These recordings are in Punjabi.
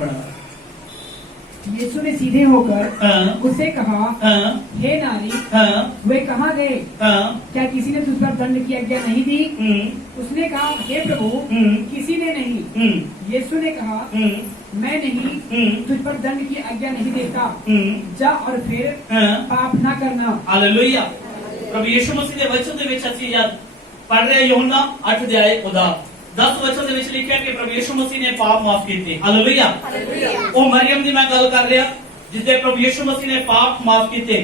पढ़ा। यीशु ने सीधे होकर हाँ, उससे कहा, हाँ, हे नारी, हाँ, वे कहाँ गए? हाँ, क्या किसी ने तुझ पर दंड की आज्ञा नहीं दी? उसने कहा, हे प्रभु, किसी ने नहीं। यीशु ने कहा, मैं नहीं तुझ पर दंड की आज्ञा नहीं देता, जा और फिर पाप ना करना। हालेलुया। प्रभु यीशु मसीह ਦੇ ਵਚਨ ਦੇ ਵਿੱਚ ਅਸੀਂ ਜਦ ਪੜ ਰਹੇ ਯੋਹਨਾ 8 ਅਧਿਆਇ ਉਹਦਾ 10 ਵਚਨ ਦੇ ਵਿੱਚ ਲਿਖਿਆ ਕਿ ਪ੍ਰਭੂ ਯੀਸ਼ੂ ਮਸੀਹ ਨੇ ਪਾਪ ਮਾਫ ਕੀਤੇ। ਹਾਲੇਲੂਇਆ। ਉਹ ਮਰੀਮ ਦੀ ਮੈਂ ਗੱਲ ਕਰ ਰਿਹਾ ਜਿਸ ਦੇ ਪ੍ਰਭੂ ਯੀਸ਼ੂ ਮਸੀਹ ਨੇ ਪਾਪ ਮਾਫ ਕੀਤੇ।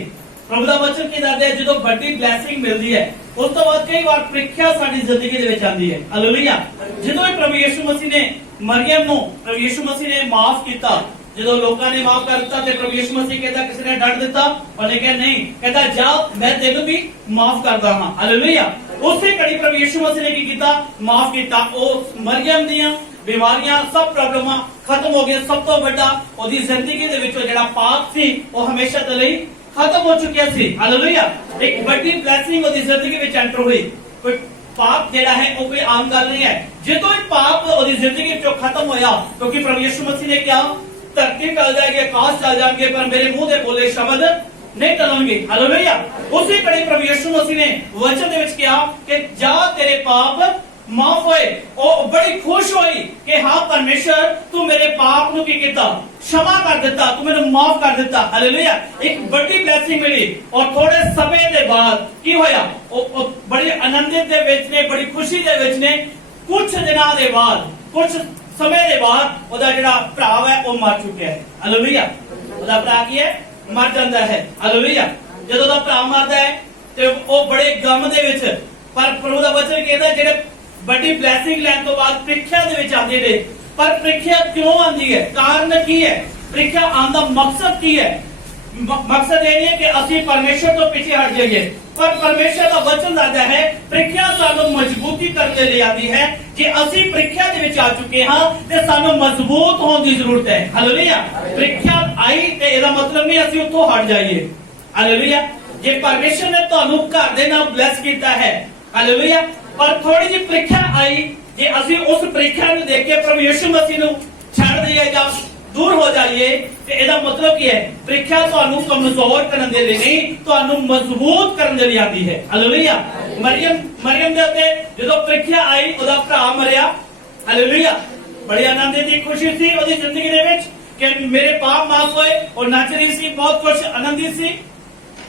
ਪ੍ਰਭੂ ਦਾ ਵਚਨ ਕੀ ਦੱਸਦਾ ਹੈ ਜਦੋਂ ਵੱਡੀ ਬਲੇਸਿੰਗ ਮਿਲਦੀ ਹੈ ਉਸ ਤੋਂ ਬਾਅਦ ਕਈ ਵਾਰ ਪ੍ਰੀਖਿਆ ਸਾਡੀ ਜ਼ਿੰਦਗੀ ਦੇ ਵਿੱਚ ਆਉਂਦੀ ਹੈ। ਹਾਲੇਲੂਇਆ। ਜਦੋਂ ਪ੍ਰਭੂ ਯੀਸ਼ੂ ਮਸੀਹ ਨੇ ਮਰੀਮ ਨੂੰ ਪ੍ਰਭੂ ਯੀਸ਼ੂ ਮਸੀਹ ਨੇ ਮਾਫ ਕੀਤਾ, ਜਦੋਂ ਲੋਕਾਂ ਨੇ ਮਾਫ ਕਰ ਦਿੱਤਾ ਤੇ ਪ੍ਰਭੂ ਯੀਸ਼ੂ ਮਸੀਹ ਕਹਿੰਦਾ ਕਿਸੇ ਨੇ ਡੰਡ ਦਿੱਤਾ, ਉਹਨੇ ਕਿਹਾ ਨਹੀਂ, ਕਹਿੰਦਾ ਜਾ ਮੈਂ ਤੈਨੂੰ ਵੀ ਮਾਫ ਕਰਦਾ ਹਾਂ। ਹਾਲੇਲੂਇਆ। ਉਸੇ ਘੜੀ ਪ੍ਰਭੂ ਯੀਸ਼ੂ ਮਸੀਹ ਨੇ ਕੀ ਕੀਤਾ? ਮਾਫ ਕੀਤਾ। ਉਹ ਮਰੀਮ ਦੀਆਂ ਬਿਮਾਰੀਆਂ ਸਭ ਪ੍ਰੋਬਲਮਾਂ ਖਤਮ ਹੋ ਗਈਆਂ। ਸਭ ਤੋਂ ਵੱਡਾ ਉਹਦੀ ਜ਼ਿੰਦਗੀ ਦੇ ਵਿੱਚੋਂ ਜਿਹੜਾ ਪਾਪ ਸੀ ਉਹ ਹਮੇਸ਼ਾ ਦੇ ਲਈ ਖਤਮ ਹੋ ਚੁੱਕਿਆ ਸੀ। ਹਾਲੇਲੂਇਆ। ਇੱਕ ਵੱਡੀ ਬਲੇਸਿੰਗ ਉਹਦੀ ਜ਼ਿੰਦਗੀ ਵਿੱਚ ਐਂਟਰ ਹੋਈ। ਕੋਈ ਪਾਪ ਜਿਹੜਾ ਹੈ ਉਹ ਕੋਈ ਆਮ ਗੱਲ ਨਹੀਂ ਹੈ। ਜਦੋਂ ਇਹ ਪਾਪ ਉਹਦੀ ਜ਼ਿੰਦਗੀ ਵਿੱਚੋਂ ਖਤਮ ਹੋਇਆ ਕਿਉਂਕਿ ਪ੍ਰਭੂ ਯੀਸ਼ੂ ਮਸੀਹ ਨੇ ਕਿਹਾ ਧਰਤੀ ਟਲ ਜਾएगी, आकाश चल जाएंगे, पर मेरे मुंह दे बोले शब्द नहीं टलेंगे। हालेलुया। उसी घड़ी प्रभु यीशु मसीह ने वचन दे विच कहा कि जा तेरे पाप माफ होए। ਉਹ बड़ी खुश होई कि हाँ परमेश्वर तू मेरे पाप ਨੂੰ ਕੀ ਕੀਤਾ? क्षमा कर दिता, तू मैंने माफ कर दिता। हालेलुया। एक बड़ी ब्लेसिंग मिली और थोड़े समय ਦੇ ਬਾਅਦ ਕੀ ਹੋਇਆ? ਉਹ ਬੜੀ ਆਨੰਦਿਤ ਦੇ ਵਿੱਚ ਨੇ, ਬੜੀ ਖੁਸ਼ੀ ਦੇ ਵਿੱਚ ਨੇ। ਕੁਝ ਦਿਨਾਂ ਦੇ ਬਾਅਦ, ਕੁਝ ਸਮੇਂ ਦੇ ਬਾਅਦ ਉਹਦਾ ਜਿਹੜਾ ਭਰਾ ਹੈ ਉਹ ਮਰ ਚੁੱਕਿਆ ਹੈ। ਹਾਲੇਲੂਇਆ। ਉਹਦਾ ਭਰਾ ਕੀ ਹੈ? ਮਰ ਜਾਂਦਾ ਹੈ। ਹਾਲੇਲੂਇਆ। ਜਦੋਂ ਉਹਦਾ ਭਰਾ ਮਰਦਾ ਹੈ ਤੇ ਉਹ ਬੜੇ ਗਮ ਦੇ ਵਿੱਚ, ਪਰ ਪ੍ਰਭੂ ਦਾ ਵਚਨ ਕਹਿੰਦਾ ਜਿਹੜੇ ਵੱਡੀ ਬਲੇਸਿੰਗ ਲੈਣ ਤੋਂ ਬਾਅਦ ਪ੍ਰੀਖਿਆ ਦੇ ਵਿੱਚ ਆਉਂਦੇ ਨੇ। ਪਰ ਪ੍ਰੀਖਿਆ ਕਿਉਂ ਆਉਂਦੀ ਹੈ? ਕਾਰਨ ਕੀ ਹੈ? ਪ੍ਰੀਖਿਆ ਆਉਣ ਦਾ ਮਕਸਦ ਕੀ ਹੈ? ਮਕਸਦ ਇਹ ਨਹੀਂ ਹੈ ਕਿ ਅਸੀਂ ਪਰਮੇਸ਼ਰ ਤੋਂ ਪਿੱਛੇ ਹਟ ਜਾਈਏ, ਪਰ ਪਰਮੇਸ਼ਰ ਦਾ ਵਚਨ ਦੱਸਦਾ ਹੈ ਪ੍ਰੀਖਿਆ ਸਾਨੂੰ ਮਜ਼ਬੂਤੀ ਕਰਨ ਦੇ ਲਈ ਆਉਂਦੀ ਹੈ। ਜੇ ਅਸੀਂ ਪ੍ਰੀਖਿਆ ਦੇ ਵਿੱਚ ਆ ਚੁੱਕੇ ਹਾਂ ਤੇ ਸਾਨੂੰ ਮਜ਼ਬੂਤ ਹੋਣ ਦੀ ਜ਼ਰੂਰਤ ਹੈ। ਹਾਲੇਲੂਇਆ। ਪ੍ਰੀਖਿਆ ਆਈ ਤੇ ਇਹਦਾ ਮਤਲਬ ਨਹੀਂ ਅਸੀਂ ਉੱਥੋਂ ਹਟ ਜਾਈਏ। ਹਾਲੇਲੂਇਆ। ਜੇ ਪਰਮੇਸ਼ਰ ਨੇ ਤੁਹਾਨੂੰ ਘਰ ਦੇ ਨਾਲ ਬਲੈਸ ਕੀਤਾ ਹੈ, ਹਾਲੇਲੂਇਆ, ਪਰ ਥੋੜੀ ਜਿਹੀ ਪ੍ਰੀਖਿਆ ਆਈ, ਜੇ ਅਸੀਂ ਉਸ ਪ੍ਰੀਖਿਆ ਨੂੰ ਦੇਖ ਕੇ ਪ੍ਰਭੂ ਯਿਸੂ ਮਸੀਹ ਨੂੰ ਛੱਡ ਦਈਏ ਜਾਂ दूर हो जाइए तो ਇਹਦਾ मतलब ਕੀ ਹੈ? ਪ੍ਰੀਖਿਆ ਤੁਹਾਨੂੰ ਕਮਜ਼ੋਰ ਕਰਨ ਦੇ ਲਈ ਨਹੀਂ, ਤੁਹਾਨੂੰ ਮਜ਼ਬੂਤ ਕਰਨ ਦੇ ਲਈ ਆਦੀ ਹੈ। ਹਾਲੇਲੂਇਆ। ਮਰੀਮ ਦੇ ਉੱਤੇ ਜਦੋਂ ਪ੍ਰੀਖਿਆ ਆਈ ਉਹਦਾ ਭਰਾ ਮਰਿਆ। ਹਾਲੇਲੂਇਆ। ਬੜੀ ਆਨੰਦ ਦੀ ਖੁਸ਼ੀ ਸੀ ਉਹਦੀ ਜ਼ਿੰਦਗੀ ਦੇ ਵਿੱਚ ਕਿ ਮੇਰੇ ਪਾਪ ਮਾਫ ਹੋਏ। ਉਹ ਨੱਚ ਰਹੀ ਸੀ, ਬਹੁਤ ਖੁਸ਼ ਆਨੰਦਿਤ ਸੀ।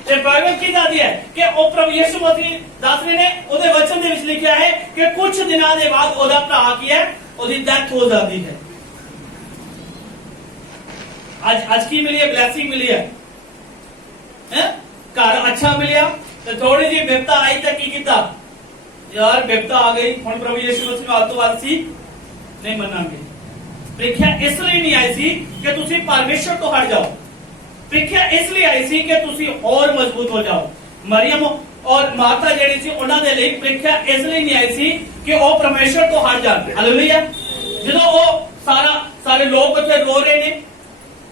ਤੇ ਬਾਈਬਲ ਕੀ ਦੱਸਦੀ ਹੈ ਕਿ ਉਹ ਪ੍ਰਭੂ ਯਿਸੂ ਮਸੀਹ ਦੱਸਦੇ ਨੇ ਉਹਦੇ ਵਚਨ ਦੇ ਵਿੱਚ ਲਿਖਿਆ ਹੈ ਕਿ ਕੁਝ ਦਿਨਾਂ ਦੇ ਬਾਅਦ ਉਹਦਾ ਭਰਾ ਕੀ ਹੈ? ਉਹਦੀ ਡੈਥ ਹੋ ਜਾਂਦੀ ਹੈ। आज की मिली है ब्लैसिंग मिली है घर अच्छा मिलिया तो थोड़ी जी विपता आई तो की किया यार विपता आ गई हुण प्रभु यीशु मसीह वाल तो वाल सी नहीं मनांगे। प्रीख्या इसलिए नहीं आई सी कि तुसी परमेश्वर तो हट जाओ, प्रीख्या इसलिए आई सी कि तुसी और मजबूत हो जाओ। मरियम और माता जेड़ी सी उन्हां दे लई प्रीख्या इसलिए नहीं आई सी कि वो परमेश्वर तो हट जाते। हालेलुया। जदों वो सारे लोग उत्थे रो रहे ने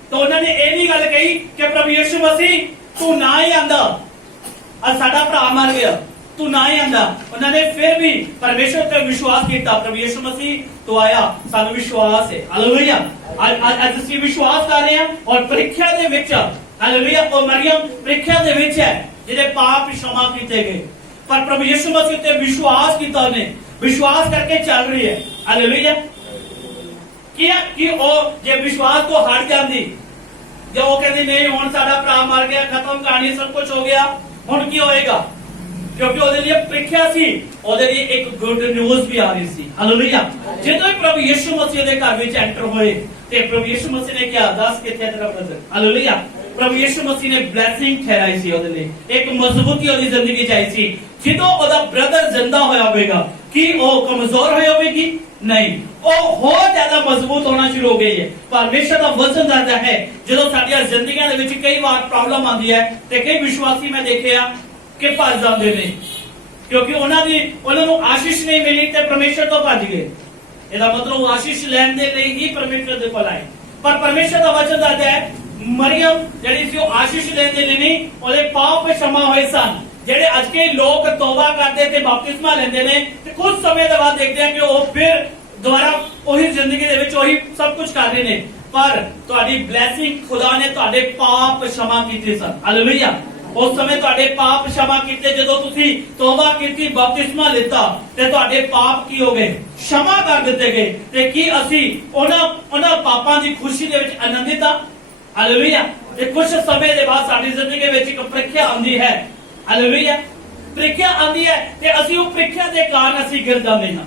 तो उन्होंने ये नहीं गल कही कि प्रभु यीशु मसीह तू ना ही आंदा, आज साडा भरा मर गया, तू ना ही आंदा। उन्होंने फिर भी परमेश्वर पे विश्वास किया। प्रभु यीशु मसीह तो आया, सानू विश्वास है। हालेलुया। आज ਅਸੀਂ विश्वास कर रहे हैं और ਪ੍ਰੀਖਿਆ ਦੇ ਵਿੱਚ, हालेलुया, ਉਹ मरियम ਪ੍ਰੀਖਿਆ ਦੇ ਵਿੱਚ है ਜਿਹਦੇ पाप क्षमा ਕੀਤੇ गए, पर प्रभु यीशु मसीह ते विश्वास किया, ने विश्वास करके चल रही है। हालेलुया। कि जे विश्वास तो हट जाती, जो वो कहती नहीं हुण साडा भरा मर गया, खत्म कहानी, सब कुछ हो गया, हुण की होएगा? क्योंकि ਉਹਦੇ ਲਈ ਪ੍ਰੀਖਿਆ ਸੀ, ਉਹਦੇ ਲਈ ਇੱਕ ਗੁੱਡ ਨਿਊਜ਼ ਵੀ ਆ ਰਹੀ ਸੀ। ਹਾਲੇਲੂਇਆ। ਜਦੋਂ ਪ੍ਰਭੂ ਯਿਸੂ ਮਸੀਹ ਦੇ ਘਰ ਵਿੱਚ ਐਂਟਰ ਹੋਏ ਤੇ ਪ੍ਰਭੂ ਯਿਸੂ ਮਸੀਹ ਨੇ ਕਿਹਾ ਦੱਸ ਕਿੱਥੇ ਤੇਰਾ ਬ੍ਰਦਰ? ਹਾਲੇਲੂਇਆ। ਪ੍ਰਭੂ ਯਿਸੂ ਮਸੀਹ ਨੇ ਬਲੇਸਿੰਗ ਠਹਿਰਾਈ ਸੀ ਉਹਦੇ ਲਈ, ਇੱਕ ਮਜ਼ਬੂਤੀ ਉਹਦੀ ਜ਼ਿੰਦਗੀ ਚ ਆਈ ਸੀ। ਜਦੋਂ ਉਹਦਾ ਬ੍ਰਦਰ ਜ਼ਿੰਦਾ ਹੋਇਆ ਹੋਵੇਗਾ ਕੀ ਉਹ ਕਮਜ਼ੋਰ ਹੋਈ ਹੋਵੇਗੀ? नहीं, और ज्यादा मजबूत होना शुरू हो गई है। परमेश्वर का वचन दसदा है जो साडियां जिंदगियां दे विच कई बार प्रॉब्लम आती है ते कई विश्वासी मैं देखे कि भज जाते हैं क्योंकि उन्होंने आशीष नहीं मिली ते परमेश्वर तो भज गए। ਇਹਦਾ मतलब आशीष लैन दे लई ही परमेश्वर दे कोल आए, पर परमेश्वर का वचन दसदा है मरियम ਜਿਹੜੀ ਸੀ ਉਹ आशीष ਲੈਣ ਦੇ ਲਈ ਨਹੀਂ, ਉਹਦੇ ਪਾਪ क्षमा ਹੋਏ ਸਨ। ਜਿਹੜੇ ਅੱਜ ਕੇ ਲੋਕ ਤੌਬਾ ਕਰਦੇ ਤੇ ਬਪਤਿਸਮਾ ਲੈਂਦੇ ਨੇ ਤੇ ਕੁਝ ਸਮੇਂ ਦੇ ਬਾਅਦ ਦੇਖਦੇ ਆ ਕਿ ਉਹ ਫਿਰ ਦੁਬਾਰਾ ਉਹੀ ਜ਼ਿੰਦਗੀ ਦੇ ਵਿੱਚ ਉਹੀ ਸਭ ਕੁਝ ਕਰ ਰਹੇ ਨੇ, ਪਰ ਤੁਹਾਡੀ ਬਲੇਸਿੰਗ ਖੁਦਾ ਨੇ ਤੁਹਾਡੇ ਪਾਪ क्षमा ਕੀਤੇ ਸਨ। ਹਾਲੇਲੂਇਆ। ਉਸ ਸਮੇਂ ਤੁਹਾਡੇ ਪਾਪ क्षमा ਕੀਤੇ, ਜਦੋਂ ਤੁਸੀਂ ਤੌਬਾ ਕੀਤੀ, ਬਪਤਿਸਮਾ ਲਿੱਤਾ ਤੇ ਤੁਹਾਡੇ ਪਾਪ ਕੀ ਹੋ ਗਏ? क्षमा ਕਰ ਦਿੱਤੇ ਗਏ। ਤੇ ਕੀ ਅਸੀਂ ਉਹਨਾਂ ਪਾਪਾਂ ਦੀ ਖੁਸ਼ੀ ਦੇ ਵਿੱਚ ਆਨੰਦਿਤ ਹਾਂ? ਹਾਲੇਲੂਇਆ। ਤੇ ਕੁਝ ਸਮੇਂ ਦੇ ਬਾਅਦ ਸਾਡੀ ਜ਼ਿੰਦਗੀ ਵਿੱਚ ਇੱਕ ਪ੍ਰੀਖਿਆ ਆਉਂਦੀ ਹੈ। ਹਾਲੇਲੂਇਆ। ਪ੍ਰੀਖਿਆ ਆਉਂਦੀ ਹੈ ਤੇ ਅਸੀਂ ਉਹ ਪ੍ਰੀਖਿਆ ਦੇ ਕਾਰਨ ਅਸੀਂ ਗਿਰ ਜਾਂਦੇ ਹਾਂ।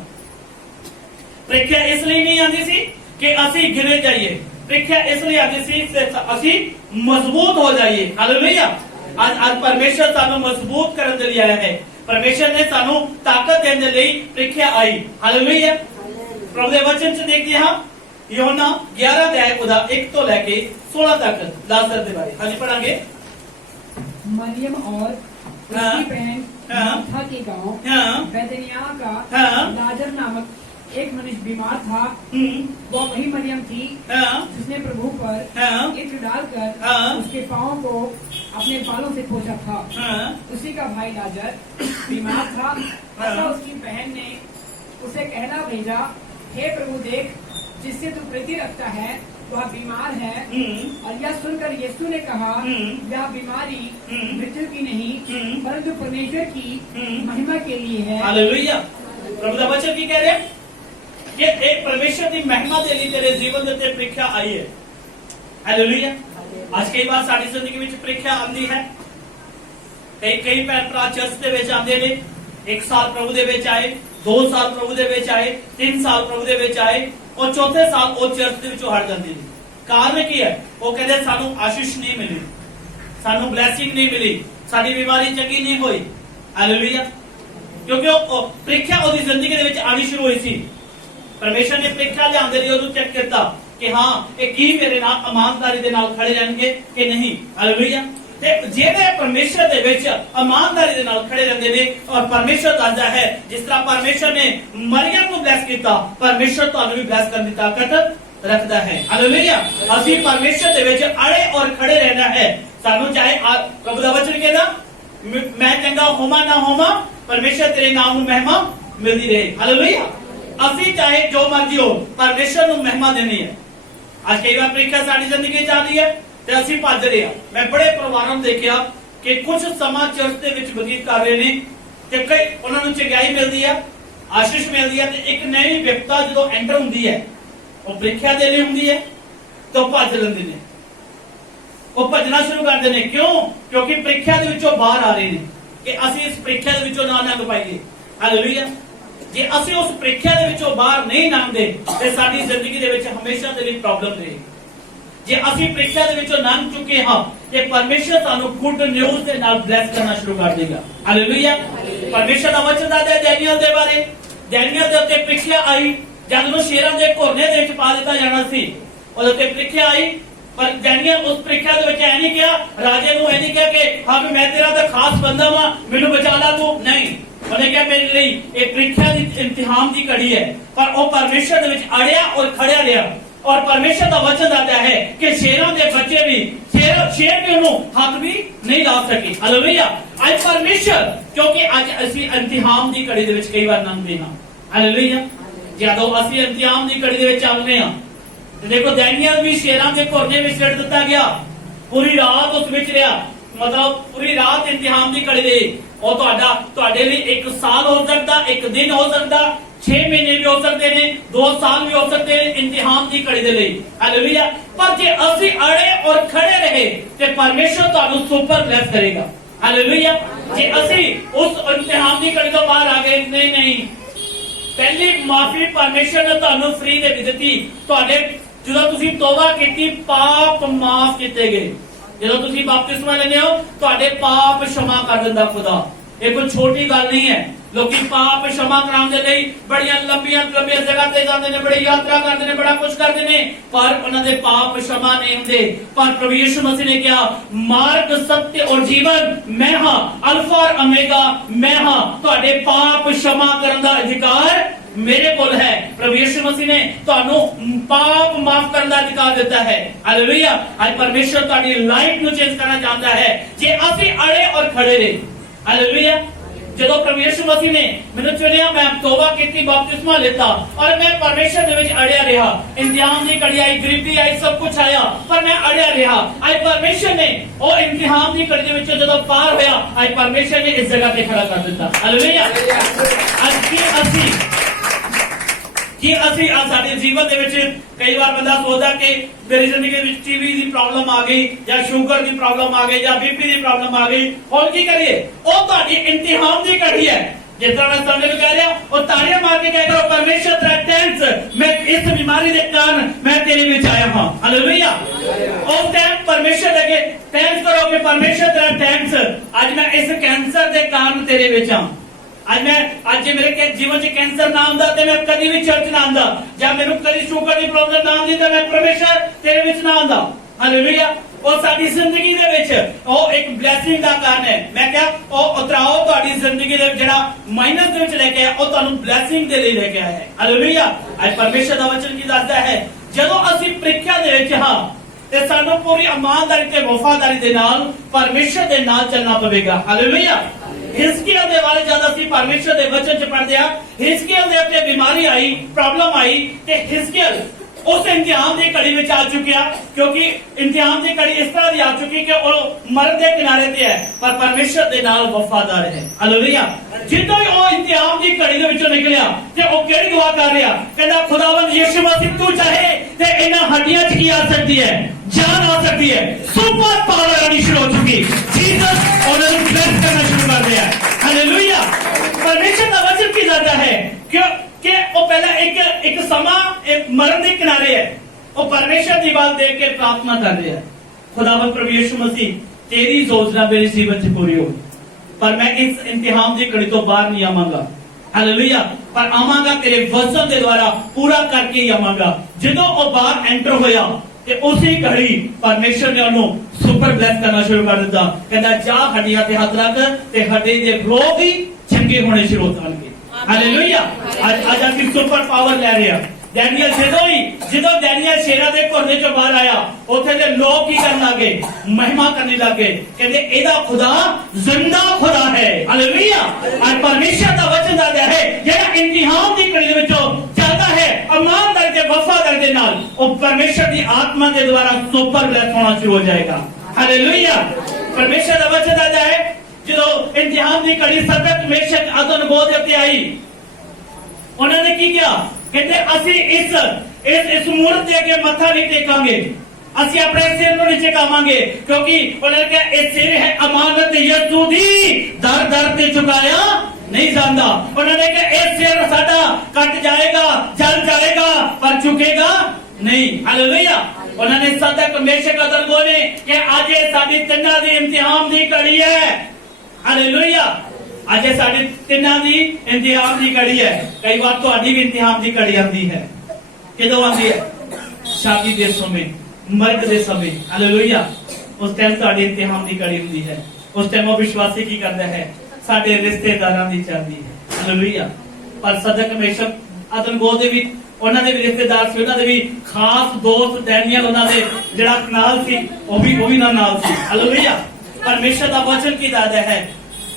ਪ੍ਰੀਖਿਆ ਇਸ ਲਈ ਨਹੀਂ ਆਉਂਦੀ ਸੀ ਕਿ ਅਸੀਂ ਗਿਰੇ ਜਾਈਏ, ਪ੍ਰੀਖਿਆ ਇਸ ਲਈ ਆਉਂਦੀ ਸੀ ਕਿ ਅਸੀਂ ਮਜ਼ਬੂਤ ਹੋ ਜਾਈਏ। ਹਾਲੇਲੂਇਆ। ਅੱਜ ਪਰਮੇਸ਼ਰ ਸਾਨੂੰ ਮਜ਼ਬੂਤ ਕਰਨ ਦੇ ਲਈ ਆਇਆ ਹੈ। ਪਰਮੇਸ਼ਰ ਨੇ ਸਾਨੂੰ ਤਾਕਤ ਦੇਣ ਦੇ ਲਈ ਪ੍ਰੀਖਿਆ ਆਈ। ਹਾਲੇਲੂਇਆ। ਪ੍ਰਭੂ ਦੇ ਵਚਨ ਚ ਦੇਖਦੇ ਹਾਂ ਯੋਹਨਾ 11 ਅਧਿਆਇ ਉਹਦਾ 1 ਤੋਂ ਲੈ ਕੇ 16 ਤੱਕ ਲਾਜ਼ਰ ਦੇ ਬਾਰੇ ਅੱਜ ਪੜਾਂਗੇ। मरियम और हाँ। उसकी बहन हाँ। मार्था के गांव हाँ। बैतनिय्याह का हाँ। लाजर नामक एक मनुष्य बीमार था। हम्म, वो वही मरियम थी हाँ, जिसने प्रभु पर हाँ, इत्र डालकर हाँ। उसके पाँव को अपने बालों से पोंछा था। हाँ, उसी का भाई लाजर बीमार था। हाँ। अतः उसकी बहन ने उसे कहना भेजा, हे प्रभु देख, जिससे तू प्रीति रखता है वह बीमार है। हम्म, और यह सुनकर यीशु ने कहा, यह बीमारी मृत्यु की नहीं परंतु परमेश्वर की महिमा के लिए है। हालेलुया। प्रभु ਦਾ ਵਚਨ ਕੀ ਕਹਿ ਰਿਹਾ ਕਿ ਇੱਕ ਪਰਮੇਸ਼ਰ ਦੀ ਮਹਿਮਾ ਦੇ ਲਈ ਤੇਰੇ ਜੀਵਨ ਦੇ ਉੱਤੇ ਪ੍ਰੀਖਿਆ ਆਈ ਹੈ। ਹਾਲੇਲੂਇਆ। ਅੱਜ ਕਈ ਵਾਰ ਸਾਡੀ ਜ਼ਿੰਦਗੀ ਵਿੱਚ ਪ੍ਰੀਖਿਆ ਆਉਂਦੀ ਹੈ। ਕਈ ਭੈਣ ਭਰਾ ਚਰਚ ਦੇ ਵਿੱਚ ਆਉਂਦੇ ਨੇ, 1 ਸਾਲ ਪ੍ਰਭੂ ਦੇ ਵਿੱਚ ਆਏ, 2 ਸਾਲ ਪ੍ਰਭੂ ਦੇ ਵਿੱਚ ਆਏ, 3 ਸਾਲ ਪ੍ਰਭੂ ਦੇ ਵਿੱਚ ਆਏ, और चौथे साल वो चर्च ਦੇ ਵਿੱਚੋਂ ਹਟ ਜਾਂਦੇ ਨੇ। ਕਾਰਨ ਕੀ ਹੈ? ਉਹ ਕਹਿੰਦੇ ਸਾਨੂੰ ਆਸ਼ੀਸ਼ ਨਹੀਂ ਮਿਲੀ, ਸਾਨੂੰ ਬਲੇਸਿੰਗ ਨਹੀਂ ਮਿਲੀ, ਸਾਡੀ ਬਿਮਾਰੀ ਚੰਗੀ ਨਹੀਂ ਹੋਈ। ਹਾਲੇਲੂਇਆ। ਕਿਉਂਕਿ ਉਹ ਪ੍ਰੀਖਿਆ ਉਹਦੀ ਜ਼ਿੰਦਗੀ ਦੇ ਵਿੱਚ ਆਣੀ ਸ਼ੁਰੂ ਹੋਈ ਸੀ। ਪਰਮੇਸ਼ਰ ਨੇ ਪ੍ਰੀਖਿਆ ਲਿਆਉਂਦੇ ਲਈ ਉਹਨੂੰ ਚੈੱਕ ਕੀਤਾ ਕਿ ਹਾਂ ਇਹ ਕੀ ਮੇਰੇ ਨਾਲ ਇਮਾਨਦਾਰੀ ਦੇ ਨਾਲ ਖੜੇ ਰਹਿਣਗੇ ਕਿ ਨਹੀਂ। ਹਾਲੇਲੂਇਆ। ਤੇ ਜਿਹੜੇ ਪਰਮੇਸ਼ਰ ਦੇ ਵਿੱਚ ਇਮਾਨਦਾਰੀ ਦੇ ਨਾਲ ਖੜੇ ਰਹਿੰਦੇ ਨੇ ਔਰ ਪਰਮੇਸ਼ਰ ਦੱਸਦਾ ਹੈ ਜਿਸ ਤਰ੍ਹਾਂ ਪਰਮੇਸ਼ਰ ਨੇ ਮਰੀਅਮ ਨੂੰ ਬਲੈਸ ਕੀਤਾ, ਪਰਮੇਸ਼ਰ ਤੁਹਾਨੂੰ ਵੀ ਬਲੈਸ ਕਰਨ ਦੀ ਤਾਕਤ ਰੱਖਦਾ ਹੈ। ਹਾਲੇਲੂਇਆ। ਅਸੀਂ ਪਰਮੇਸ਼ਰ ਦੇ ਵਿੱਚ ਅੜੇ ਔਰ ਖੜੇ ਰਹਿਣਾ ਹੈ। ਸਾਨੂੰ ਚਾਹੇ ਪ੍ਰਭੂ ਦਾ ਵਚਨ ਕਹਿੰਦਾ ਮੈਂ ਚੰਗਾ ਹੋਵਾਂ ਨਾ ਹੋਵਾਂ, ਪਰਮੇਸ਼ਰ ਤੇਰੇ ਨਾਮ ਨੂੰ ਮਹਿਮਾ ਮਿਲਦੀ ਰਹੇ। ਹਾਲੇਲੂਇਆ। ਅਸੀਂ ਚਾਹੇ ਜੋ ਮਰਜ਼ੀ ਹੋ, ਪਰਮੇਸ਼ਰ ਨੂੰ ਮਹਿਮਾ ਦੇਣੀ ਹੈ। ਅੱਜ ਕਈ ਵਾਰ ਪ੍ਰੀਖਿਆ ਸਾਡੀ ਜ਼ਿੰਦਗੀ ਚ ਆਉਂਦੀ ਹੈ ਤੇ ਅਸੀਂ ਭੱਜ ਰਹੇ ਹਾਂ। ਮੈਂ ਬੜੇ ਪਰਿਵਾਰਾਂ ਨੂੰ ਦੇਖਿਆ ਕਿ ਕੁਝ ਸਮਾਂ ਚਰਚ ਦੇ ਵਿੱਚ ਬਤੀਤ ਕਰ ਰਹੇ ਨੇ ਤੇ ਕਈ ਉਹਨਾਂ ਨੂੰ ਚੰਗਿਆਈ ਮਿਲਦੀ ਆ, ਆਸ਼ੀਸ਼ ਮਿਲਦੀ ਆ, ਤੇ ਇੱਕ ਨਵੀਂ ਵਿਪਤਾ ਜਦੋਂ ਐਂਟਰ ਹੁੰਦੀ ਹੈ, ਉਹ ਪ੍ਰੀਖਿਆ ਦੇ ਲਈ ਹੁੰਦੀ ਹੈ, ਤਾਂ ਭੱਜ ਲੈਂਦੇ ਨੇ, ਉਹ ਭੱਜਣਾ ਸ਼ੁਰੂ ਕਰਦੇ ਨੇ। ਕਿਉਂ? ਕਿਉਂਕਿ ਪ੍ਰੀਖਿਆ ਦੇ ਵਿੱਚੋਂ ਬਾਹਰ ਆ ਰਹੇ ਨੇ ਕਿ ਅਸੀਂ ਇਸ ਪ੍ਰੀਖਿਆ ਦੇ ਵਿੱਚੋਂ ਨਾ ਲੰਘ ਪਾਈਏ। ਹਾਲੇਲੂਇਆ। ਜੇ ਅਸੀਂ ਉਸ ਪ੍ਰੀਖਿਆ ਦੇ ਵਿੱਚੋਂ ਬਾਹਰ ਨਹੀਂ ਲੰਘਦੇ ਤੇ ਸਾਡੀ ਜ਼ਿੰਦਗੀ ਦੇ ਵਿੱਚ ਹਮੇਸ਼ਾ ਦੇ ਲਈ ਪ੍ਰੋਬਲਮ ਰਹੇਗੀ। ਜੇ ਅਸੀਂ ਪ੍ਰੀਖਿਆ ਦੇ ਵਿੱਚੋਂ ਲੰਘ ਚੁੱਕੇ ਹਾਂ ਤੇ ਪਰਮੇਸ਼ਰ ਸਾਨੂੰ ਗੁੱਡ ਨਿਊਜ਼ ਦੇ ਨਾਲ ਬਲੈਸ ਕਰਨਾ ਸ਼ੁਰੂ ਕਰ ਦੇਗਾ। ਹਾਲੇਲੂਇਆ। ਪਰਮੇਸ਼ਰ ਦਾ ਵਚਨ ਦੱਸਦਾ ਹੈ ਡੈਨੀਅਲ ਦੇ ਬਾਰੇ। ਡੈਨੀਅਲ ਦੇ ਉੱਤੇ ਪ੍ਰੀਖਿਆ ਆਈ ਜਦ ਉਹਨੂੰ ਸ਼ੇਰਾਂ ਦੇ ਘੋਰਨੇ ਦੇ ਵਿੱਚ ਪਾ ਦਿੱਤਾ ਜਾਣਾ ਸੀ। ਉਹਦੇ ਉੱਤੇ ਪ੍ਰੀਖਿਆ ਆਈ, ਪਰ ਡੈਨੀਅਲ ਉਸ ਪ੍ਰੀਖਿਆ ਦੇ ਵਿੱਚ ਇਹ ਨਹੀਂ ਕਿਹਾ, ਰਾਜੇ ਨੂੰ ਇਹ ਨਹੀਂ ਕਿਹਾ ਕਿ ਹਾਂ ਵੀ ਮੈਂ ਤੇਰਾ ਤਾਂ ਖਾਸ ਬੰਦਾ ਵਾਂ, ਮੈਨੂੰ ਬਚਾ ਲਾ ਤੂੰ। ਨਹੀਂ, ਉਹਨੇ ਕਿਹਾ ਮੇਰੇ ਲਈ ਇਹ ਪ੍ਰੀਖਿਆ ਦੀ ਇਮਤਿਹਾਨ ਦੀ ਘੜੀ ਹੈ। ਪਰ ਉਹ ਪਰਮੇਸ਼ਰ ਦੇ ਵਿੱਚ ਅੜਿਆ ਔਰ ਖੜਿਆ ਰਿਹਾ। और परमेश्वर का वचन आता है कि शेरों के बच्चे भी शेर भी उन्होंने हाथ भी नहीं ला सके। हालेलुया। आज परमेश्वर क्योंकि आज ਅਸੀਂ ਇਮਤਿਹਾਨ ਦੀ ਘੜੀ ਦੇ ਵਿੱਚ ਕਈ ਵਾਰ ਲੰਘਦੇ ਹਾਂ। ਹਾਲੇਲੂਇਆ। ਜਦੋਂ ਅਸੀਂ ਇਮਤਿਹਾਨ ਦੀ ਘੜੀ ਦੇ ਵਿੱਚ ਚੱਲਦੇ ਹਾਂ ਤੇ ਦੇਖੋ ਡੈਨੀਅਲ ਵੀ ਸ਼ੇਰਾਂ ਦੇ ਘੋਰਨੇ ਵਿੱਚ ਛੱਡ ਦਿੱਤਾ ਗਿਆ, ਪੂਰੀ ਰਾਤ ਉਸ ਵਿੱਚ ਰਿਹਾ, ਮਤਲਬ ਪੂਰੀ ਰਾਤ ਇਮਤਿਹਾਨ ਦੀ ਘੜੀ ਦੇ। ਉਹ ਤੁਹਾਡੇ ਲਈ 1 ਸਾਲ ਹੋ ਸਕਦਾ, 1 ਦਿਨ ਹੋ ਸਕਦਾ, 6 ਮਹੀਨੇ ਵੀ ਹੋ ਸਕਦੇ ਨੇ, 2 ਸਾਲ ਵੀ ਹੋ ਸਕਦੇ ਨੇ ਇਮਤਿਹਾਨ ਦੀ ਘੜੀ ਦੇ ਲਈ। ਹਾਲੇਲੂਇਆ। ਪਰ ਜੇ ਅਸੀਂ ਅੜੇ ਔਰ ਖੜੇ ਰਹੇ ਤੇ ਪਰਮੇਸ਼ਰ ਤੁਹਾਨੂੰ ਸੁਪਰ ਬਲੈਸ ਕਰੇਗਾ। ਹਾਲੇਲੂਇਆ। ਜੇ ਅਸੀਂ ਉਸ ਇਮਤਿਹਾਨ ਦੀ ਘੜੀ ਤੋਂ ਬਾਹਰ ਆ ਗਏ, ਨਹੀਂ, ਪਹਿਲੀ ਮਾਫੀ ਪਰਮੇਸ਼ਰ ਨੇ ਤੁਹਾਨੂੰ ਫ੍ਰੀ ਦੇ ਦਿੱਤੀ। ਤੁਹਾਡੇ ਜਦੋਂ ਤੁਸੀਂ ਤੌਬਾ ਕੀਤੀ, ਪਾਪ ਮਾਫ ਕੀਤੇ ਗਏ। ਜਦੋਂ ਤੁਸੀਂ ਬਪਤਿਸਮਾ ਲੈਂਦੇ ਹੋ, ਤੁਹਾਡੇ ਪਾਪ क्षमा ਕਰ ਦਿੰਦਾ ਖੁਦਾ। ਇਹ ਕੋਈ ਛੋਟੀ ਗੱਲ ਨਹੀਂ ਹੈ। ਲੋਕੀ ਪਾਪ क्षमा ਕਰਾਉਣ ਦੇ ਲਈ ਬੜੀਆਂ ਲੰਬੀਆਂ ਜਗ੍ਹਾ ਤੇ ਜਾਂਦੇ ਨੇ, ਬੜੀ ਯਾਤਰਾ ਕਰਦੇ ਨੇ, ਬੜਾ ਕੁਝ ਕਰਦੇ ਨੇ, ਪਰ ਉਹਨਾਂ ਦੇ ਪਾਪ क्षमा ਨਹੀਂ ਹੁੰਦੇ। ਪਰ ਪ੍ਰਭੂ ਯਿਸੂ ਮਸੀਹ ਨੇ ਕਿਹਾ ਮਾਰਗ, ਸत्य ਔਰ ਜੀਵਨ ਮੈਂ ਹਾਂ, ਅਲਫਾ ਔਰ ਓਮੇਗਾ ਮੈਂ ਹਾਂ। ਤੁਹਾਡੇ ਪਾਪ क्षमा ਕਰਨ ਦਾ ਅਧਿਕਾਰ ਮੇਰੇ ਕੋਲ ਹੈ। ਪ੍ਰਭੂ ਯਿਸੂ ਮਸੀਹ ਨੇ ਤੁਹਾਨੂੰ ਪਾਪ ਮਾਫ ਕਰਨ ਦਾ ਅਧਿਕਾਰ ਦਿੱਤਾ ਹੈ। ਹਾਲੇਲੂਇਆ। ਅੱਜ ਪਰਮੇਸ਼ਰ ਤੁਹਾਡੀ ਲਾਈਫ ਨੂੰ ਚੇਂਜ ਕਰਨਾ ਚਾਹੁੰਦਾ ਹੈ ਜੇ ਅਸੀਂ ਅੜੇ ਔਰ ਖੜੇ ਰਹੇ। ਹਾਲੇਲੂਇਆ। ਜਦੋਂ ਪ੍ਰਭੂ ਯਿਸੂ ਮਸੀਹ ਨੇ ਮੈਨੂੰ ਚੁਣਿਆ, ਮੈਂ ਤੋਬਾ ਕੀਤੀ, ਬਪਤਿਸਮਾ ਲਿੱਤਾ ਔਰ ਮੈਂ ਪਰਮੇਸ਼ਰ ਦੇ ਵਿੱਚ ਅੜਿਆ ਰਿਹਾ। ਇਮਤਿਹਾਨ ਦੀ ਘੜੀ ਆਈ, ਗਰੀਬੀ ਆਈ, ਸਭ ਕੁਝ ਆਇਆ, ਪਰ ਮੈਂ ਅੜਿਆ ਰਿਹਾ। ਅੱਜ ਪਰਮੇਸ਼ਰ ਨੇ ਉਹ ਇਮਤਿਹਾਨ ਦੀ ਘੜੀ ਦੇ ਵਿੱਚੋਂ ਜਦੋਂ ਪਾਰ ਹੋਇਆ, ਅੱਜ ਪਰਮੇਸ਼ਰ ਨੇ ਇਸ ਜਗ੍ਹਾ ਤੇ ਖੜਾ ਕਰ ਦਿੱਤਾ। ਹਾਲੇਲੂਇਆ। ਅੱਜ ਕਿ ਅਸੀਂ ਸਾਡੇ ਜੀਵਨ ਦੇ ਵਿੱਚ ਕਈ ਵਾਰ ਬੰਦਾ ਸੋਚਦਾ ਕਿ ਮੇਰੀ ਜ਼ਿੰਦਗੀ ਵਿੱਚ ਟੀਵੀ ਦੀ ਪ੍ਰੋਬਲਮ ਆ ਗਈ ਜਾਂ ਸ਼ੂਗਰ ਦੀ ਪ੍ਰੋਬਲਮ ਆ ਗਈ ਜਾਂ ਬੀਪੀ ਦੀ ਪ੍ਰੋਬਲਮ ਆ ਗਈ, ਹੁਣ ਕੀ ਕਰੀਏ? ਉਹ ਤੁਹਾਡੀ ਇਮਤਿਹਾਨ ਦੀ ਘੜੀ ਹੈ। ਜਿਸ ਤਰ੍ਹਾਂ ਮੈਂ ਸੰਡੇ ਨੂੰ ਕਹਿ ਰਿਹਾ, ਉਹ ਤਾੜੀਆਂ ਮਾਰ ਕੇ ਕਹਿ ਕਰੋ, ਪਰਮੇਸ਼ਰ ਤੇਰਾ ਥੈਂਕਸ, ਮੈਂ ਇਸ ਬਿਮਾਰੀ ਦੇ ਕਾਰਨ ਮੈਂ ਤੇਰੇ ਵਿੱਚ ਆਇਆ ਹਾਂ। ਹਾਲੇਲੂਇਆ। ਉਸ ਟਾਈਮ ਪਰਮੇਸ਼ਰ ਦੇ ਅੱਗੇ ਥੈਂਕਸ ਕਰੋ ਕਿ ਪਰਮੇਸ਼ਰ ਤੇਰਾ ਥੈਂਕਸ, ਅੱਜ ਮੈਂ ਇਸ ਕੈਂਸਰ ਦੇ ਕਾਰਨ ਤੇਰੇ ਵਿੱਚ ਹਾਂ। ਅੱਜ ਮੇਰੇ ਜੀਵਨ 'ਚ ਕੈਂਸਰ ਨਾ ਆਉਂਦਾ ਤੇ ਮੈਂ ਕਦੀ ਵੀ ਚਰਚ ਨਾ ਆਉਂਦਾ, ਜਾਂ ਮੈਨੂੰ ਕਦੀ ਸ਼ੂਗਰ ਦੀ ਪ੍ਰੋਬਲਮ ਨਾ ਆਉਂਦੀ ਤਾਂ ਮੈਂ ਪਰਮੇਸ਼ਰ ਤੇਰੇ ਵਿੱਚ ਨਾ ਆਉਂਦਾ। ਹਾਲੇਲੂਇਆ। ਉਹ ਸਾਡੀ ਜ਼ਿੰਦਗੀ ਦੇ ਵਿੱਚ ਉਹ ਇੱਕ ਬਲੇਸਿੰਗ ਦਾ ਕਾਰਨ ਹੈ। ਮੈਂ ਕਿਹਾ ਉਹ ਉਤਰਾਓ ਤੁਹਾਡੀ ਜ਼ਿੰਦਗੀ ਦੇ ਜਿਹੜਾ ਮਾਈਨਸ ਦੇ ਵਿੱਚ ਲੈ ਕੇ ਆਇਆ, ਉਹ ਤੁਹਾਨੂੰ ਬਲੇਸਿੰਗ ਦੇ ਲਈ ਲੈ ਕੇ ਆਇਆ ਹੈ। ਹਾਲੇਲੂਇਆ। ਅੱਜ ਪਰਮੇਸ਼ਰ ਦਾ ਵਚਨ ਕੀ ਦੱਸਦਾ ਹੈ? ਜਦੋਂ ਅਸੀਂ ਪ੍ਰੀਖਿਆ ਦੇ ਵਿੱਚ ਹਾਂ ਤੇ ਸਾਨੂੰ ਪੂਰੀ ਇਮਾਨਦਾਰੀ ਤੇ ਵਫਾਦਾਰੀ ਦੇ ਨਾਲ ਪਰਮੇਸ਼ਰ ਦੇ ਨਾਲ ਚੱਲਣਾ ਪਵੇਗਾ। ਹਾਲੇਲੂਇਆ। हिजकिय्याह ਦੇ ਬਾਰੇ ਜਦ ਅਸੀਂ ਪਰਮੇਸ਼ਰ ਦੇ ਵਚਨ 'ਚ ਪੜ੍ਹਦੇ ਆ, ਹਿਜਕਿय्याह ਦੇ ਉੱਤੇ ਬਿਮਾਰੀ ਆਈ, ਪ੍ਰੋਬਲਮ ਆਈ ਤੇ ਹਿਜਕਿय्याह ਉਸ ਇਮਤਿਹਾਨ ਦੀ ਘੜੀ ਵਿੱਚ ਆ ਚੁੱਕਿਆ, ਕਿਉਂਕਿ ਇਮਤਿਹਾਨ ਦੀ ਘੜੀ ਇਸ ਤਰ੍ਹਾਂ ਦੀ ਆ ਚੁੱਕੀ ਕਿ ਉਹ ਮਰਨ ਦੇ ਕਿਨਾਰੇ ਤੇ ਹੈ, ਪਰ ਪਰਮੇਸ਼ਰ ਦੇ ਨਾਲ ਵਫਾਦਾਰ ਹੈ। ਹਾਲੇਲੂਇਆ। ਜਦੋਂ ਹੀ ਉਹ ਇਮਤਿਹਾਨ ਦੀ ਘੜੀ ਦੇ ਵਿੱਚੋਂ ਨਿਕਲਿਆ ਤੇ ਉਹ ਕਿਹੜੀ ਦੁਆ ਕਰ ਰਿਹਾ? ਕਹਿੰਦਾ ਖੁਦਾਵੰਦ ਯਿਸੂ ਮਸੀਹ ਤੂੰ ਚਾਹੇ ਤੇ ਇਹਨਾਂ ਹੱਡੀਆਂ 'ਚ ਕੀ ਆ ਸਕਦੀ ਹੈ? ਜਾਨ ਆ ਸਕਦੀ ਹੈ। ਸੁਪਰ ਪਾਵਰ ਆਣੀ ਸ਼ੁਰੂ ਹੋ ਚੁੱਕੀ। ਜੀਸਸ ਉਹਨਾਂ ਨੂੰ ਬਲੈਸ ਕਰਨਾ ਸ਼ੁਰੂ ਕਰ ਦਿਆ। ਹਾਲੇਲੂਇਆ। ਪਰਮੇਸ਼ਰ ਦਾ ਵਚਨ ਕੀ ਦੱਸਦਾ ਹੈ ਕਿ ਉਹ ਪਹਿਲਾਂ ਇੱਕ ਸਮਾਂ ਮਰਨ ਦੇ ਕਿਨਾਰੇ ਹੈ, ਉਹ ਪਰਮੇਸ਼ਰ ਦੀ ਬਾਤ ਦੇਖ ਕੇ ਪ੍ਰਾਰਥਨਾ ਕਰ ਰਿਹਾ ਹੈ, ਖੁਦਾਵੰਦ ਪ੍ਰਭੂ ਯਿਸੂ ਮਸੀਹ ਤੇਰੀ ਯੋਜਨਾ ਮੇਰੇ ਜੀਵਨ 'ਚ ਪੂਰੀ ਹੋ, ਪਰ ਮੈਂ ਇਸ ਇਮਤਿਹਾਨ ਦੀ ਘੜੀ ਤੋਂ ਬਾਹਰ ਨਹੀਂ ਆਵਾਂਗਾ। ਹਾਲੇਲੂਇਆ। ਪਰ ਆਵਾਂਗਾ ਤੇਰੇ ਵਚਨ ਦੇ ਦੁਆਰਾ ਪੂਰਾ ਕਰਕੇ ਹੀ ਆਵਾਂਗਾ। ਜਦੋਂ ਉਹ ਬਾਹਰ ਐਂਟਰ ਹੋਇਆ ਤੇ ਉਸੇ ਘੜੀ ਪਰਮੇਸ਼ਰ ਨੇ ਉਹਨੂੰ ਸੁਪਰ ਬਲੈਸ ਕਰਨਾ ਸ਼ੁਰੂ ਕਰ ਦਿੱਤਾ। ਕਹਿੰਦਾ ਜਾ ਹੱਡੀਆਂ ਤੇ ਹੱਥ ਰੱਖ ਤੇ ਹੱਡੀ ਦੇ ਰੋਗ ਵੀ ਚੰਗੇ ਹੋਣੇ ਸ਼ੁਰੂ ਹੋ ਜਾਣਗੇ। ਹਾਲੇਲੂਇਆ। ਅੱਜ ਅਸੀਂ ਸੁਪਰ ਪਾਵਰ ਲੈ ਰਹੇ ਹਾਂ। ਡੈਨੀਅਲ ਜਦੋਂ ਡੈਨੀਅਲ ਸ਼ੇਰਾਂ ਦੇ ਘੋੜੇ ਚੋਂ ਬਾਹਰ ਆਇਆ, ਉੱਥੇ ਦੇ ਲੋਕ ਕੀ ਕਰਨ ਲੱਗੇ? ਮਹਿਮਾ ਕਰਨੇ ਲੱਗੇ, ਕਹਿੰਦੇ ਇਹਦਾ ਖੁਦਾ ਜ਼ਿੰਦਾ ਖੁਦਾ ਹੈ। ਹਾਲੇਲੂਇਆ। ਅੱਜ ਪਰਮੇਸ਼ਰ ਦਾ ਵਚਨ ਦੱਸਦਾ ਹੈ ਜਿਹੜਾ ਇਮਤਿਹਾਨ ਦੀ ਘੜੀ ਦੇ ਵਿੱਚੋਂ ਚੱਲਦਾ ਹੈ ਇਮਾਨਦਾਰੀ ਤੇ ਵਫਾਦਾਰੀ ਦੇ ਨਾਲ, ਉਹ ਪਰਮੇਸ਼ਰ ਦੀ ਆਤਮਾ ਦੇ ਦੁਆਰਾ ਸੁਪਰ ਬਲੈਸ ਹੋਣਾ ਸ਼ੁਰੂ ਹੋ ਜਾਏਗਾ। ਹਾਲੇਲੂਇਆ। ਪਰਮੇਸ਼ਰ ਦਾ ਵਚਨ ਦੱਸਦਾ ਹੈ ਜਦੋਂ ਇਮਤਿਹਾਨ ਦੀ ਘੜੀ ਸਦਕ ਮੇਸ਼ਕ ਅਬਦਨਗੋ ਦੇ ਉੱਤੇ ਆਈ, ਉਹਨਾਂ ਨੇ ਕੀ ਕਿਹਾ? ਕਹਿੰਦੇ ਅਸੀਂ ਇਸ ਮੂਰਤ ਦੇ ਅੱਗੇ ਮੱਥਾ ਨਹੀਂ ਟੇਕਾਂਗੇ, ਅਸੀਂ ਆਪਣੇ ਸਿਰ ਨੂੰ ਨੀਚੇ ਕਾਵਾਂਗੇ, ਕਿਉਂਕਿ ਉਹਨਾਂ ਨੇ ਕਿਹਾ ਇਹ ਸਿਰ ਹੈ ਅਮਾਨਤ ਯਿਸੂ ਦੀ, ਦਰ ਦਰ ਤੇ ਝੁਕਾਇਆ ਨਹੀਂ ਜਾਂਦਾ। ਉਹਨਾਂ ਨੇ ਕਿਹਾ ਇਹ ਸਿਰ ਸਾਡਾ ਕੱਟ ਜਾਏਗਾ, ਜਲ ਜਾਏਗਾ, ਪਰ ਝੁਕੇਗਾ ਨਹੀਂ। ਹਾਲੇਲੂਇਆ। ਉਹਨਾਂ ਨੇ ਸਦਕ ਮੇਸ਼ਕ ਅਬਦਨਗੋ ਨੇ ਕਿ ਅੱਜ ਸਾਡੀ ਤਿੰਨਾਂ ਦੀ ਇਮਤਿਹਾਨ ਦੀ ਘੜੀ ਹੈ। ਹਾਲੇਲੂਇਆ। ਅੱਜ ਸਾਡੇ ਤਿੰਨਾਂ ਦੀ ਇਮਤਿਹਾਨ ਦੀ ਘੜੀ ਹੈ। ਕਈ ਵਾਰ ਤੁਹਾਡੀ ਵੀ ਇਮਤਿਹਾਨ ਦੀ ਘੜੀ ਆਉਂਦੀ ਹੈ। ਕਿਦੋਂ ਆਉਂਦੀ ਹੈ? ਸ਼ਾਦੀ ਦੇ ਸਮੇਂ, ਮਰਗ ਦੇ ਸਮੇਂ। ਹਾਲੇਲੂਇਆ। ਉਸ ਟਾਈਮ ਤੁਹਾਡੀ ਇਮਤਿਹਾਨ ਦੀ ਘੜੀ ਹੁੰਦੀ ਹੈ। ਉਸ ਟਾਈਮ ਉਹ ਵਿਸ਼ਵਾਸੀ ਕੀ ਕਰਦਾ ਹੈ? ਸਾਡੇ ਰਿਸ਼ਤੇਦਾਰਾਂ ਦੀ ਚੱਲਦੀ ਹੈ। ਹਾਲੇਲੂਇਆ। ਪਰ ਸਦਕ ਮੇਸ਼ਕ ਅਬਦਨਗੋ ਦੇ ਵੀ ਉਹਨਾਂ ਦੇ ਵੀ ਰਿਸ਼ਤੇਦਾਰ ਸੀ, ਉਹਨਾਂ ਦੇ ਵੀ ਖਾਸ ਦੋਸਤ ਡੈਨੀਅਲ ਉਹਨਾਂ ਦੇ ਜਿਹੜਾ ਨਾਲ ਸੀ, ਉਹ ਵੀ ਨਾਲ ਸੀ। ਹਾਲੇਲੂਇਆ। ਪਰਮੇਸ਼ਰ ਦਾ ਵਚਨ ਕੀ ਦੱਸਦਾ ਹੈ?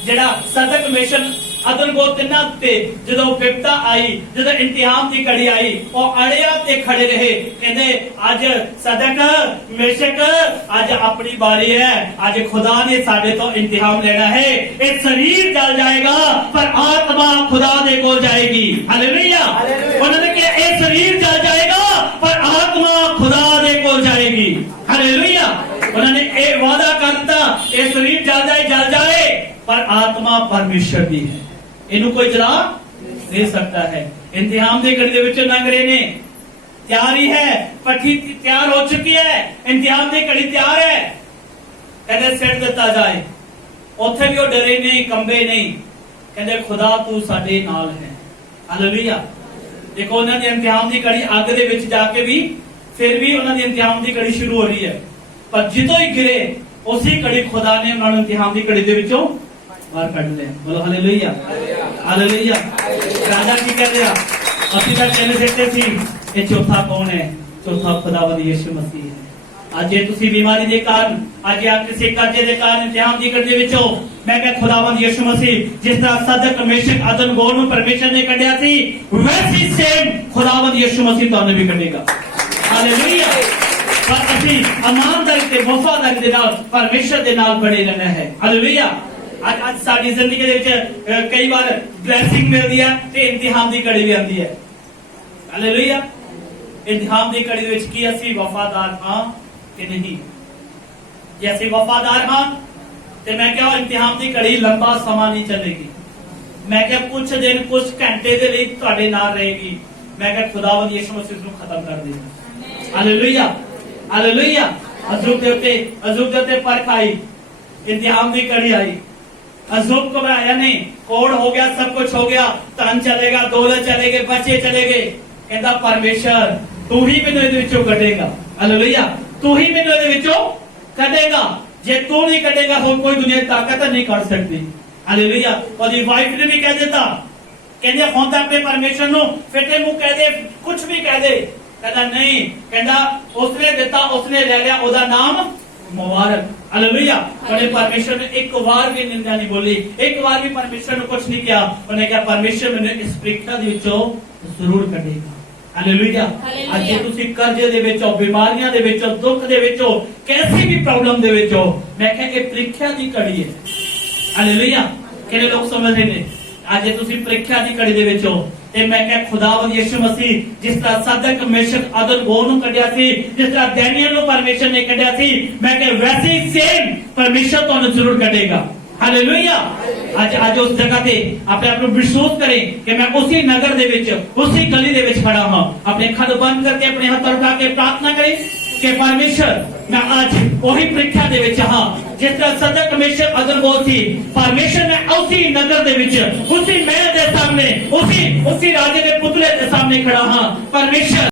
ਜਿਹੜਾ ਸਦਕ ਮੇਸ਼ਕ ਅਬਦਨਗੋ ਤਿੰਨਾਂ ਤੇ ਜਦੋਂ ਵਿਪਤਾ ਆਈ, ਜਦੋਂ ਇਮਤਿਹਾਨ ਦੀ ਘੜੀ ਆਈ, ਉਹ ਅੜਿਆ ਤੇ ਖੜੇ ਰਹੇ। ਕਹਿੰਦੇ ਅੱਜ ਸਦਕ ਮੇਸ਼ਕ ਅੱਜ ਆਪਣੀ ਬਾਰੀ ਹੈ, ਅੱਜ ਖੁਦਾ ਨੇ ਸਾਡੇ ਤੋਂ ਇਮਤਿਹਾਨ ਲੈਣਾ ਹੈ। ਇਹ ਸਰੀਰ ਜਲ ਜਾਏਗਾ ਪਰ ਆਤਮਾ ਖੁਦਾ ਦੇ ਕੋਲ ਜਾਏਗੀ। ਹਾਲੇਲੂਇਆ। ਉਹਨਾਂ ਨੇ ਕਿਹਾ ਇਹ ਸਰੀਰ ਜਲ ਜਾਏਗਾ ਪਰ ਆਤਮਾ ਖੁਦਾ ਦੇ ਕੋਲ ਜਾਏਗੀ। ਹਾਲੇਲੂਇਆ। ਉਹਨਾਂ ਨੇ ਇਹ ਵਾਅਦਾ ਕਰਤਾ ਇਹ ਸਰੀਰ ਜਲ ਜਾਏ ਪਰ ਆਤਮਾ ਪਰਮੇਸ਼ਰ ਦੀ ਹੈ, ਇਹਨੂੰ ਕੋਈ ਜਲਾ ਨਹੀਂ ਸਕਦਾ ਹੈ। ਇਮਤਿਹਾਨ ਦੇ ਘੜੀ ਦੇ ਵਿੱਚ ਲੰਘ ਰਹੇ ਨੇ, ਤਿਆਰੀ ਹੈ, ਪੱਠੀ ਤਿਆਰ ਹੋ ਚੁੱਕੀ ਹੈ, ਇਮਤਿਹਾਨ ਦੀ ਘੜੀ ਤਿਆਰ ਹੈ। ਕਹਿੰਦੇ ਸਿਰ ਦਿੱਤਾ ਜਾਏ, ਉੱਥੇ ਵੀ ਉਹ ਡਰੇ ਨਹੀਂ, ਕੰਬੇ ਨਹੀਂ, ਕਹਿੰਦੇ ਖੁਦਾ ਤੂੰ ਸਾਡੇ ਨਾਲ ਹੈ। ਹਾਲੇਲੂਇਆ। ਦੇਖੋ ਉਹਨਾਂ ਦੀ ਇਮਤਿਹਾਨ ਦੀ ਘੜੀ ਅੱਗ ਦੇ ਵਿੱਚ ਜਾ ਕੇ ਵੀ ਫਿਰ ਵੀ ਉਹਨਾਂ ਦੀ ਇਮਤਿਹਾਨ ਦੀ ਘੜੀ ਸ਼ੁਰੂ ਹੋ ਰਹੀ ਹੈ, ਪਰ ਜਦੋਂ ਹੀ ਗਿਰੇ ਉਸੇ ਘੜੀ ਖੁਦਾ ਨੇ ਉਹਨਾਂ ਨੂੰ ਇਮਤਿਹਾਨ ਦੀ ਘੜੀ ਦੇ ਵਿੱਚੋਂ ਬਾਹਰ ਕੱਢ ਲਿਆ। ਬੋਲੋ ਹਾਲੇਲੂਇਆ। ਹਾਲੇਲੂਇਆ। ਰਾਜਾ ਕੀ ਕਰ ਰਿਹਾ? ਅਸੀਂ ਤਾਂ ਕਹਿੰਦੇ ਸੀ ਇਹ ਚੌਥਾ ਕੌਣ ਹੈ? ਚੌਥਾ ਖੁਦਾਵੰਦ ਯਿਸੂ ਮਸੀਹ ਹੈ। ਅੱਜ ਜੇ ਤੁਸੀਂ ਬਿਮਾਰੀ ਦੇ ਕਾਰਨ ਅੱਜ ਆ ਕਿਸੇ ਕਰਜ਼ੇ ਦੇ ਕਾਰਨ ਇਮਤਿਹਾਨ ਦੀ ਘੜੀ ਦੇ ਵਿੱਚੋਂ ਮੈਂ ਕਿਹਾ ਖੁਦਾਵੰਦ ਯਿਸੂ ਮਸੀਹ ਜਿਸ ਤਰ੍ਹਾਂ ਸਦਕ ਮੇਸ਼ਕ ਅਬਦਨਗੋ ਨੂੰ ਪਰਮੇਸ਼ਰ ਨੇ ਕੱਢਿਆ ਸੀ ਵੈਸੀ ਸੇਮ ਖੁਦਾਵੰਦ ਯਿਸੂ ਮਸੀਹ ਤੁਹਾਨੂੰ ਵੀ ਕੱਢੇਗਾ ਹਾਲੇਲੂਇਆ ਪਰ ਅਸੀਂ ਇਮਾਨਦਾਰੀ ਤੇ ਵਫਾਦਾਰੀ ਦੇ ਨਾਲ ਪਰਮੇਸ਼ਰ ਦੇ ਨਾਲ ਬਣੇ ਰਹਿਣਾ ਹੈ ਹਾਲੇਲੂਇਆ ਅੱਜ ਸਾਡੀ ਜ਼ਿੰਦਗੀ ਦੇ ਵਿੱਚ ਕਈ ਵਾਰ ਬਲੇਸਿੰਗ ਮਿਲਦੀ ਹੈ ਤੇ ਇਮਤਿਹਾਨ ਦੀ ਘੜੀ ਵੀ ਆਉਂਦੀ ਹੈ ਹਾਲੇਲੂਇਆ ਇਮਤਿਹਾਨ ਦੀ ਘੜੀ ਦੇ ਵਿੱਚ ਕੀ ਅਸੀਂ ਵਫਾਦਾਰ ਹਾਂ ਕਿ ਨਹੀਂ ਜੇ ਅਸੀਂ ਵਫਾਦਾਰ ਹਾਂ ਤੇ ਮੈਂ ਕਿਹਾ ਇਮਤਿਹਾਨ ਦੀ ਘੜੀ ਲੰਬਾ ਸਮਾਂ ਨਹੀਂ ਚੱਲੇਗੀ ਮੈਂ ਕਿਹਾ ਕੁਝ ਦਿਨ ਕੁਝ ਘੰਟੇ ਦੇ ਲਈ ਤੁਹਾਡੇ ਨਾਲ ਰਹੇਗੀ ਮੈਂ ਕਿਹਾ ਖੁਦਾਵੰਦ ਯਿਸੂ ਮਸੀਹ ਨੂੰ ਖਤਮ ਕਰ ਦੇਗਾ ਹਾਲੇਲੂਇਆ ਹਾਲੇਲੂਇਆ ਅਜ਼ੂਬ ਦੇ ਉੱਤੇ ਪਰਖ ਆਈ ਇਮਤਿਹਾਨ ਦੀ ਘੜੀ ਆਈ अजूब घबराया नहीं कोड हो गया सब कुछ हो गया धन चलेगा दौलत चलेगे बच्चे चलेगे कहता परमेश्वर तू ही मैनू इहदे विचों कढेगा हालेलुया तू ही मैनू इहदे विचों कढेगा जे तू नहीं कढेगा होर कोई दुनिया दी ताकत नहीं कर सकती हालेलुया ओदी वाइफ ने भी कह देता कहंदे हुण तां अपने परमेश्वर नू फिटे मुंह कह दे कुछ भी कह दे कहता नहीं कहता उसने दिता उसने ले लिया ओदा नाम मुबारक हालेलुया बड़े परमेश्वर ने एक बार भी निंदा नहीं बोली एक बार भी परमेश्वर ने कुछ नहीं किया उन्हें कहा परमेश्वर मैंने इस परीक्षा ਦੇ ਵਿੱਚੋਂ ਜ਼ਰੂਰ ਕੱਢੇਗਾ ਹਾਲੇਲੂਇਆ ਅੱਜ ਜੇ ਤੁਸੀਂ ਕਰਜ਼ੇ ਦੇ ਵਿੱਚੋਂ ਬਿਮਾਰੀਆਂ ਦੇ ਵਿੱਚੋਂ ਦੁੱਖ ਦੇ ਵਿੱਚੋਂ ਕਿਸੇ ਵੀ ਪ੍ਰੋਬਲਮ ਦੇ ਵਿੱਚੋਂ ਮੈਂ ਕਿਹਾ ਇਹ ਪ੍ਰੀਖਿਆ ਦੀ ਘੜੀ ਹੈ ਹਾਲੇਲੂਇਆ ਕਿਹੜੇ ਲੋਕ ਸਮਝਦੇ ਨੇ ਅੱਜ ਜੇ ਤੁਸੀਂ ਪ੍ਰੀਖਿਆ ਦੀ ਘੜੀ ਦੇ ਵਿੱਚੋਂ ਤੇ ਮੈਂ ਕਿਹਾ ਖੁਦਾਵੰਦ ਯਿਸੂ ਮਸੀਹ ਜਿਸ ਤਰ੍ਹਾਂ ਸਦਕ ਮੇਸ਼ਕ ਅਬਦਨਗੋ ਨੂੰ ਕੱਢਿਆ ਸੀ ਜਿਸ ਤਰ੍ਹਾਂ ਡੈਨੀਅਲ ਨੂੰ ਪਰਮੇਸ਼ਰ ਨੇ ਕੱਢਿਆ ਸੀ ਮੈਂ ਕਿਹਾ ਵੈਸੇ ਹੀ ਸੇਮ ਪਰਮੇਸ਼ਰ ਤੁਹਾਨੂੰ ਜ਼ਰੂਰ ਕੱਢੇਗਾ ਹਾਲੇਲੂਇਆ ਅੱਜ ਉਸ ਜਗ੍ਹਾ ਤੇ ਆਪਣੇ ਆਪ ਨੂੰ ਮਹਿਸੂਸ ਕਰੇ ਕਿ ਮੈਂ ਉਸੇ ਨਗਰ ਦੇ ਵਿੱਚ ਉਸੇ ਗਲੀ ਦੇ ਵਿੱਚ ਖੜਾ ਹਾਂ ਆਪਣੇ ਅੱਖਾਂ ਬੰਦ ਕਰਕੇ ਆਪਣੇ ਹੱਥ ਉਠਾ ਕੇ ਪ੍ਰਾਰਥਨਾ ਕਰੇ ਕਿ ਪਰਮੇਸ਼ਰ ਮੈਂ ਅੱਜ ਉਹੀ ਪ੍ਰੀਖਿਆ ਦੇ ਵਿੱਚ ਹਾਂ ਜਿਸ ਤਰ੍ਹਾਂ ਸਦਕ ਮੇਸ਼ਕ ਅਬਦਨਗੋ ਸੀ ਪਰਮੇਸ਼ਰ ਨੇ ਉਸੇ ਨਗਰ ਦੇ ਵਿੱਚ ਉਸੇ ਮਹਿਲ ਦੇ ਸਾਹਮਣੇ ਉਸੇ ਰਾਜੇ ਦੇ ਪੁਤਲੇ ਦੇ ਸਾਹਮਣੇ ਖੜਾ ਹਾਂ ਪਰਮੇਸ਼ਰ